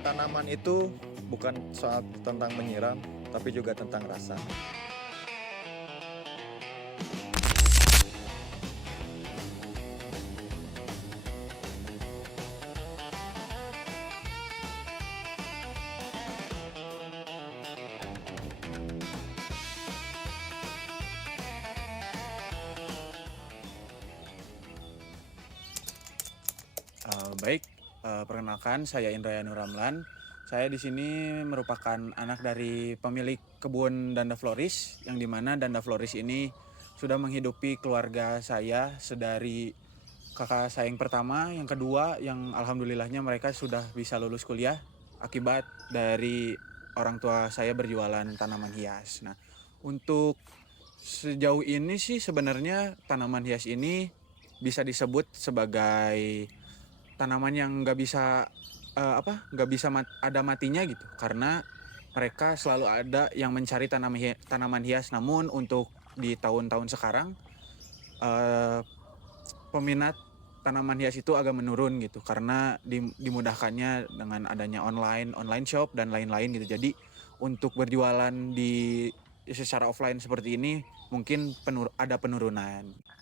merawat tanaman itu bukan soal tentang menyiram, tapi juga tentang rasa. Baik, perkenalkan saya Indrayanu Ramlan. Saya di sini merupakan anak dari pemilik kebun Danda Floris, yang dimana Danda Floris ini sudah menghidupi keluarga saya sedari kakak saya yang pertama, yang kedua, yang alhamdulillahnya mereka sudah bisa lulus kuliah akibat dari orang tua saya berjualan tanaman hias. Nah, untuk sejauh ini sih sebenarnya tanaman hias ini bisa disebut sebagai tanaman yang nggak bisa ada matinya gitu, karena mereka selalu ada yang mencari tanaman hias. Namun untuk di tahun-tahun sekarang, eh, peminat tanaman hias itu agak menurun gitu, karena dimudahkannya dengan adanya online shop dan lain-lain gitu. Jadi untuk berjualan di secara offline seperti ini mungkin ada penurunan.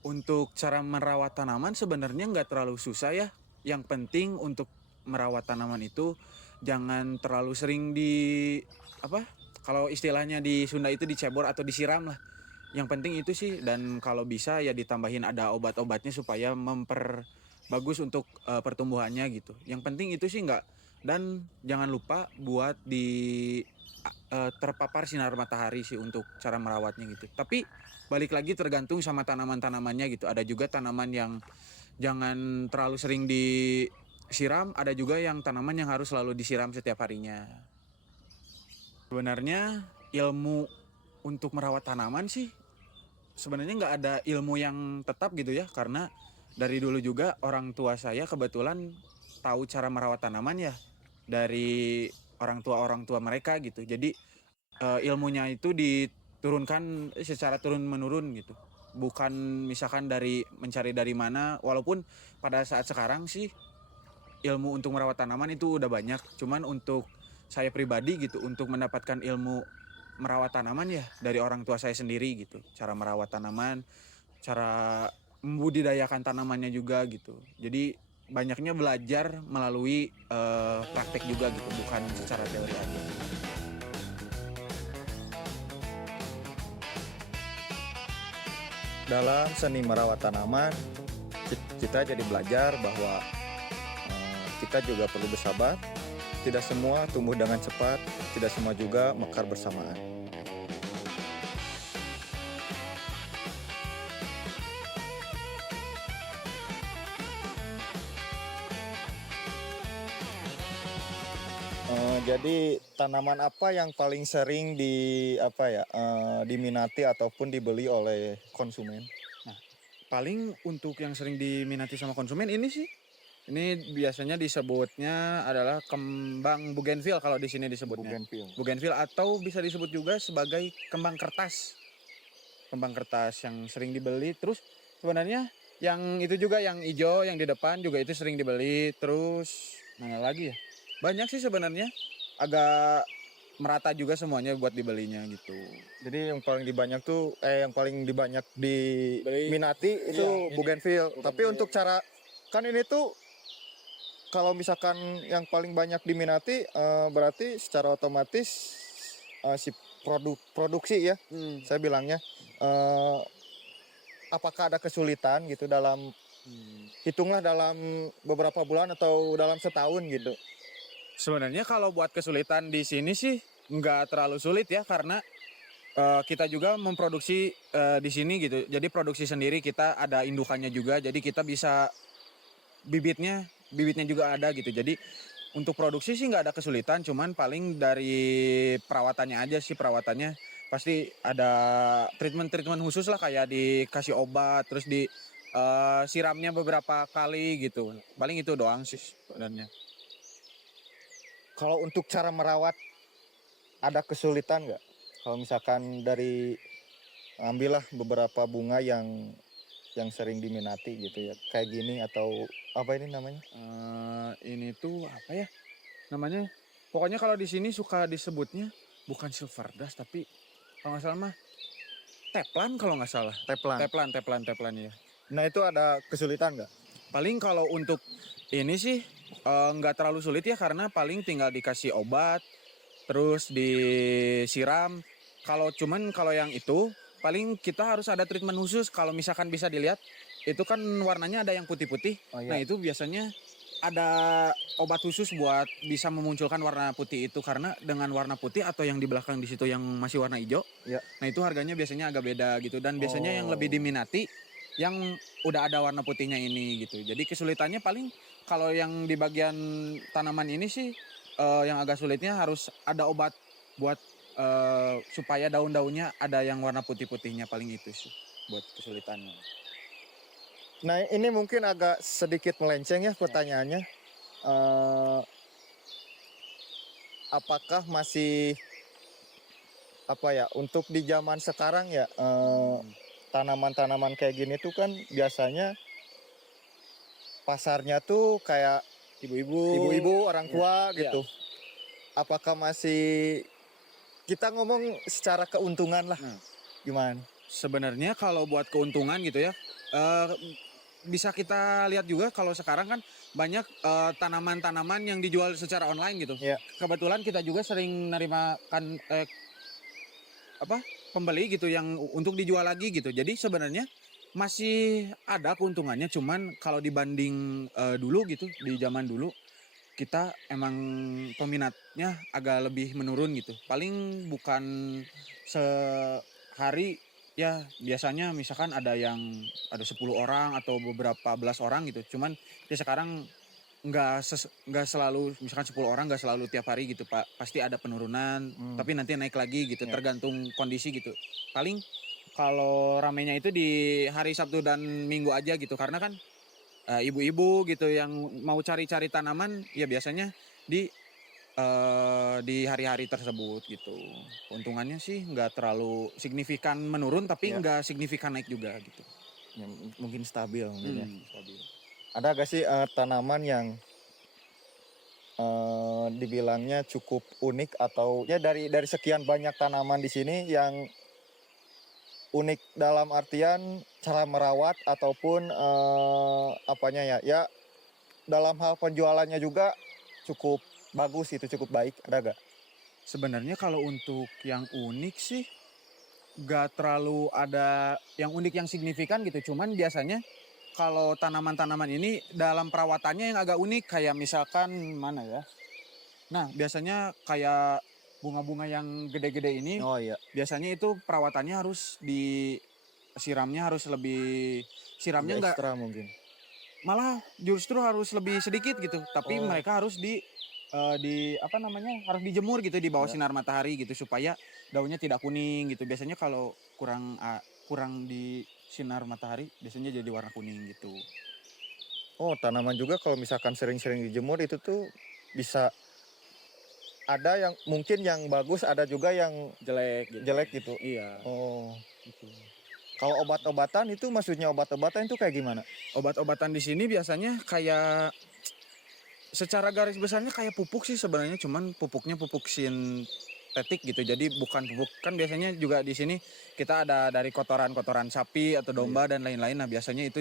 Untuk cara merawat tanaman sebenarnya nggak terlalu susah ya. Yang penting untuk merawat tanaman itu jangan terlalu sering apa? Kalau istilahnya di Sunda itu dicebor atau disiram lah. Yang penting itu sih, dan kalau bisa ya ditambahin ada obat-obatnya supaya memperbagus untuk pertumbuhannya gitu. Yang penting itu sih nggak, dan jangan lupa buat terpapar sinar matahari sih untuk cara merawatnya gitu. Tapi balik lagi tergantung sama tanaman-tanamannya gitu. Ada juga tanaman yang jangan terlalu sering disiram, ada juga yang tanaman yang harus selalu disiram setiap harinya. Sebenarnya ilmu untuk merawat tanaman sih sebenarnya nggak ada ilmu yang tetap gitu ya, karena dari dulu juga orang tua saya kebetulan tahu cara merawat tanaman ya dari orang tua mereka gitu. Jadi ilmunya itu diturunkan secara turun menurun gitu, bukan misalkan dari mencari dari mana. Walaupun pada saat sekarang sih ilmu untuk merawat tanaman itu udah banyak, cuman untuk saya pribadi gitu, untuk mendapatkan ilmu merawat tanaman ya dari orang tua saya sendiri gitu, cara merawat tanaman, cara membudidayakan tanamannya juga gitu. Jadi banyaknya belajar melalui praktek juga gitu, bukan secara teori aja. Dalam seni merawat tanaman, kita jadi belajar bahwa kita juga perlu bersabar. Tidak semua tumbuh dengan cepat, tidak semua juga mekar bersamaan. Jadi tanaman apa yang paling sering diminati ataupun dibeli oleh konsumen? Nah, paling untuk yang sering diminati sama konsumen ini sih, ini biasanya disebutnya adalah kembang bougainville kalau di sini disebutnya. Bougainville. Bougainville atau bisa disebut juga sebagai kembang kertas. Kembang kertas yang sering dibeli. Terus sebenarnya yang itu juga, yang hijau yang di depan juga itu sering dibeli. Terus mana lagi ya? Banyak sih sebenarnya. Agak merata juga semuanya buat dibelinya gitu. Jadi yang paling dibanyak diminati itu Iya, bougainville. Tapi untuk cara, kan ini tuh kalau misalkan yang paling banyak diminati, berarti secara otomatis si produksi ya, saya bilangnya, apakah ada kesulitan gitu dalam hitunglah dalam beberapa bulan atau dalam setahun gitu? Sebenarnya kalau buat kesulitan di sini sih nggak terlalu sulit ya, karena kita juga memproduksi di sini gitu. Jadi produksi sendiri, kita ada indukannya juga. Jadi kita bisa bibitnya juga ada gitu. Jadi untuk produksi sih nggak ada kesulitan, cuman paling dari perawatannya aja sih. Perawatannya pasti ada treatment khusus lah, kayak dikasih obat, terus di siramnya beberapa kali gitu. Paling itu doang sih sebenarnya. Kalau untuk cara merawat ada kesulitan nggak? Kalau misalkan dari ambillah beberapa bunga yang yang sering diminati gitu ya, kayak gini atau apa ini namanya? Ini tuh apa ya namanya? Pokoknya kalau di sini suka disebutnya bukan silver dust tapi kalau nggak salah mah teplan kalau nggak salah. Teplan. Teplan ya. Nah itu ada kesulitan nggak? Paling kalau untuk ini sih nggak terlalu sulit ya karena paling tinggal dikasih obat terus disiram. Kalau yang itu paling kita harus ada treatment khusus. Kalau misalkan bisa dilihat itu kan warnanya ada yang putih-putih. Oh, iya. Nah itu biasanya ada obat khusus buat bisa memunculkan warna putih itu karena dengan warna putih atau yang di belakang di situ yang masih warna hijau. Ya. Nah itu harganya biasanya agak beda gitu dan biasanya yang lebih diminati yang udah ada warna putihnya ini gitu. Jadi kesulitannya paling kalau yang di bagian tanaman ini sih yang agak sulitnya harus ada obat buat supaya daun-daunnya ada yang warna putih-putihnya, paling itu sih buat kesulitannya. Nah ini mungkin agak sedikit melenceng ya pertanyaannya. Apakah masih apa ya untuk di zaman sekarang ya tanaman-tanaman kayak gini tuh kan biasanya pasarnya tuh kayak ibu-ibu orang tua gitu. Apakah masih kita ngomong secara keuntungan lah, gimana? Sebenarnya kalau buat keuntungan gitu ya, bisa kita lihat juga kalau sekarang kan banyak tanaman-tanaman yang dijual secara online gitu. Ya. Kebetulan kita juga sering nerimakan pembeli gitu yang untuk dijual lagi gitu. Jadi sebenarnya masih ada keuntungannya, cuman kalau dibanding dulu gitu di zaman dulu kita emang peminatnya agak lebih menurun gitu. Paling bukan sehari ya biasanya misalkan ada 10 orang atau beberapa belas orang gitu. Cuman ya sekarang nggak selalu misalkan 10 orang nggak selalu tiap hari gitu Pak. Pasti ada penurunan tapi nanti naik lagi gitu tergantung kondisi gitu. Paling kalau ramenya itu di hari Sabtu dan Minggu aja gitu karena kan ibu-ibu gitu yang mau cari-cari tanaman ya biasanya di hari-hari tersebut gitu. Keuntungannya sih nggak terlalu signifikan menurun tapi nggak signifikan naik juga gitu. Ya, mungkin stabil mungkin ya. Stabil. Ada gak sih tanaman yang dibilangnya cukup unik atau ya dari sekian banyak tanaman di sini yang unik dalam artian cara merawat ataupun apanya ya dalam hal penjualannya juga cukup bagus itu cukup baik, ada gak? Sebenarnya kalau untuk yang unik sih nggak terlalu ada yang unik yang signifikan gitu. Cuman biasanya kalau tanaman-tanaman ini dalam perawatannya yang agak unik kayak misalkan mana ya. Nah biasanya kayak bunga-bunga yang gede-gede ini. Oh iya. Biasanya itu perawatannya harus siramnya harus lebih siramnya nggak ekstra mungkin. Malah justru harus lebih sedikit gitu. Tapi mereka harus harus dijemur gitu di bawah sinar matahari gitu supaya daunnya tidak kuning gitu. Biasanya kalau kurang di sinar matahari biasanya jadi warna kuning gitu. Oh, tanaman juga kalau misalkan sering-sering dijemur itu tuh bisa ada yang mungkin yang bagus, ada juga yang jelek gitu. Iya. Oh, Gitu. kalau obat-obatan itu maksudnya obat-obatan itu kayak gimana? Obat-obatan di sini biasanya kayak secara garis besarnya kayak pupuk sih sebenarnya, cuman pupuknya pupuk sintetik gitu. Jadi bukan pupuk, kan biasanya juga di sini kita ada dari kotoran-kotoran sapi atau domba dan lain-lain. Nah, biasanya itu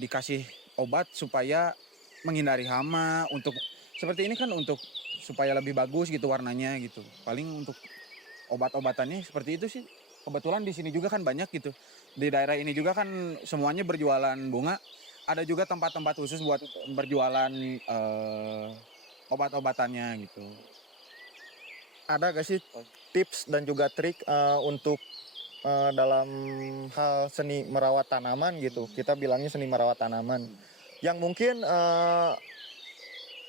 dikasih obat supaya menghindari hama, untuk seperti ini kan untuk supaya lebih bagus gitu warnanya gitu. Paling untuk obat-obatannya seperti itu sih. Kebetulan di sini juga kan banyak gitu. Di daerah ini juga kan semuanya berjualan bunga. Ada juga tempat-tempat khusus buat berjualan obat-obatannya gitu. Ada gak sih tips dan juga trik untuk dalam hal seni merawat tanaman gitu? Kita bilangnya seni merawat tanaman. Yang mungkin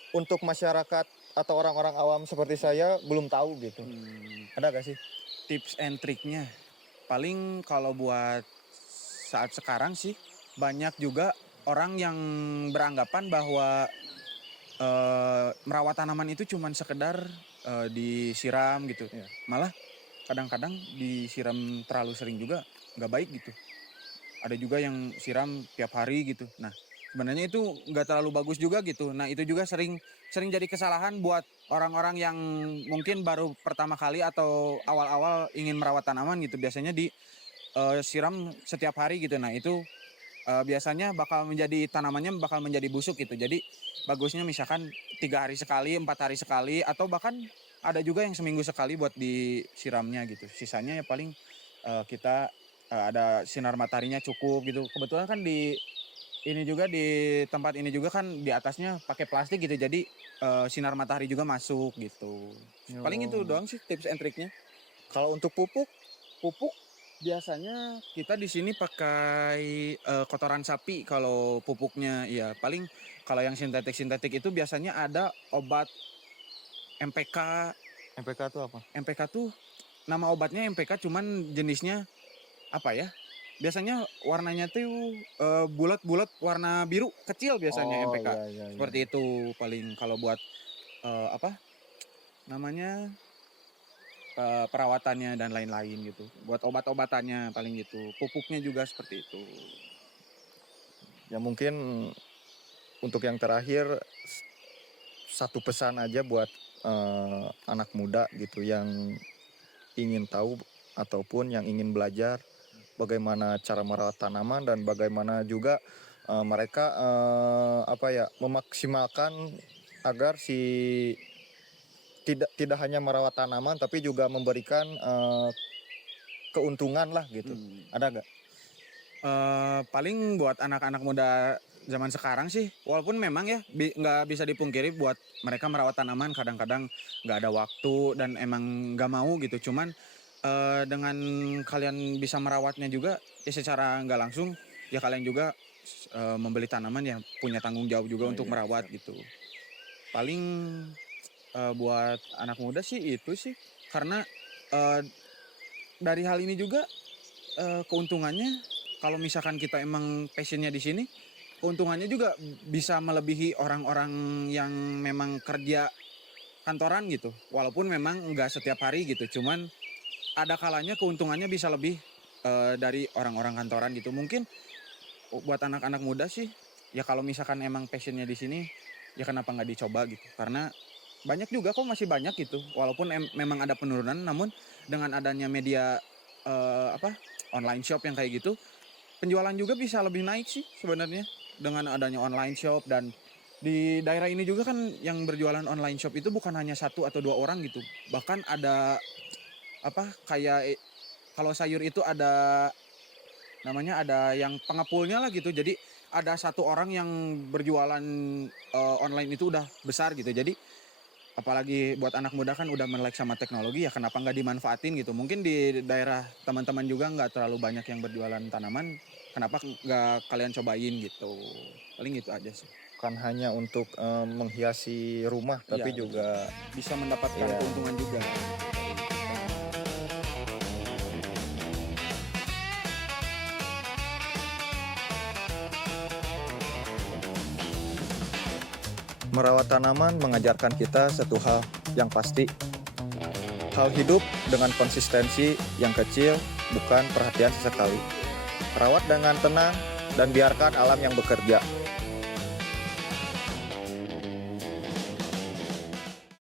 untuk masyarakat atau orang-orang awam seperti saya belum tahu gitu. Ada gak sih? Tips and triknya? Paling kalau buat saat sekarang sih banyak juga orang yang beranggapan bahwa merawat tanaman itu cuma sekedar disiram gitu. Malah kadang-kadang disiram terlalu sering juga nggak baik gitu. ada juga yang siram tiap hari gitu. Nah, sebenarnya itu nggak terlalu bagus juga gitu. Nah, itu juga sering jadi kesalahan buat orang-orang yang mungkin baru pertama kali atau awal-awal ingin merawat tanaman gitu. Biasanya siram setiap hari gitu. Nah, itu biasanya tanamannya bakal menjadi busuk gitu. Jadi bagusnya misalkan 3 hari sekali, 4 hari sekali, atau bahkan ada juga yang seminggu sekali buat disiramnya gitu. Sisanya ya paling kita ada sinar mataharinya cukup gitu. Kebetulan kan di tempat ini juga kan di atasnya pakai plastik gitu. Jadi sinar matahari juga masuk gitu. Paling itu doang sih tips and triknya. Kalau untuk pupuk, Pupuk biasanya kita di sini pakai kotoran sapi kalau pupuknya. Ya paling kalau yang sintetik itu biasanya ada obat MPK. MPK itu apa? MPK tuh nama obatnya MPK, cuman jenisnya apa ya? Biasanya warnanya tuh bulat-bulat warna biru kecil biasanya MPK. Iya. Seperti itu paling kalau buat apa namanya perawatannya dan lain-lain gitu. Buat obat-obatannya paling gitu. Pupuknya juga seperti itu. Ya mungkin untuk yang terakhir satu pesan aja buat anak muda gitu yang ingin tahu ataupun yang ingin belajar bagaimana cara merawat tanaman dan bagaimana juga mereka memaksimalkan agar tidak hanya merawat tanaman tapi juga memberikan keuntungan lah gitu. Ada nggak? Paling buat anak-anak muda zaman sekarang sih, walaupun memang ya nggak bisa dipungkiri buat mereka merawat tanaman kadang-kadang nggak ada waktu dan emang nggak mau gitu. Cuman dengan kalian bisa merawatnya juga ya secara nggak langsung ya kalian juga membeli tanaman yang punya tanggung jawab juga untuk merawat gitu. Paling buat anak muda sih itu sih, karena dari hal ini juga keuntungannya kalau misalkan kita emang passionnya di sini, keuntungannya juga bisa melebihi orang-orang yang memang kerja kantoran gitu. Walaupun memang nggak setiap hari gitu, cuman ada kalanya keuntungannya bisa lebih dari orang-orang kantoran gitu. Mungkin buat anak-anak muda sih, ya kalau misalkan emang passionnya di sini, ya kenapa nggak dicoba gitu. Karena banyak juga kok, masih banyak gitu. Walaupun memang ada penurunan, namun dengan adanya media online shop yang kayak gitu, penjualan juga bisa lebih naik sih sebenarnya dengan adanya online shop. Dan di daerah ini juga kan yang berjualan online shop itu bukan hanya 1 atau 2 orang gitu. Bahkan ada kayak kalau sayur itu ada namanya, ada yang pengepulnya lah gitu. Jadi ada 1 orang yang berjualan online itu udah besar gitu. Jadi apalagi buat anak muda kan udah melek sama teknologi, ya kenapa nggak dimanfaatin gitu. Mungkin di daerah teman-teman juga nggak terlalu banyak yang berjualan tanaman, kenapa nggak kalian cobain gitu. Paling itu aja sih. Bukan hanya untuk menghiasi rumah tapi Iya, juga bisa mendapatkan keuntungan juga. merawat tanaman mengajarkan kita satu hal yang pasti. Hal hidup dengan konsistensi yang kecil, bukan perhatian sesekali. Rawat dengan tenang dan biarkan alam yang bekerja.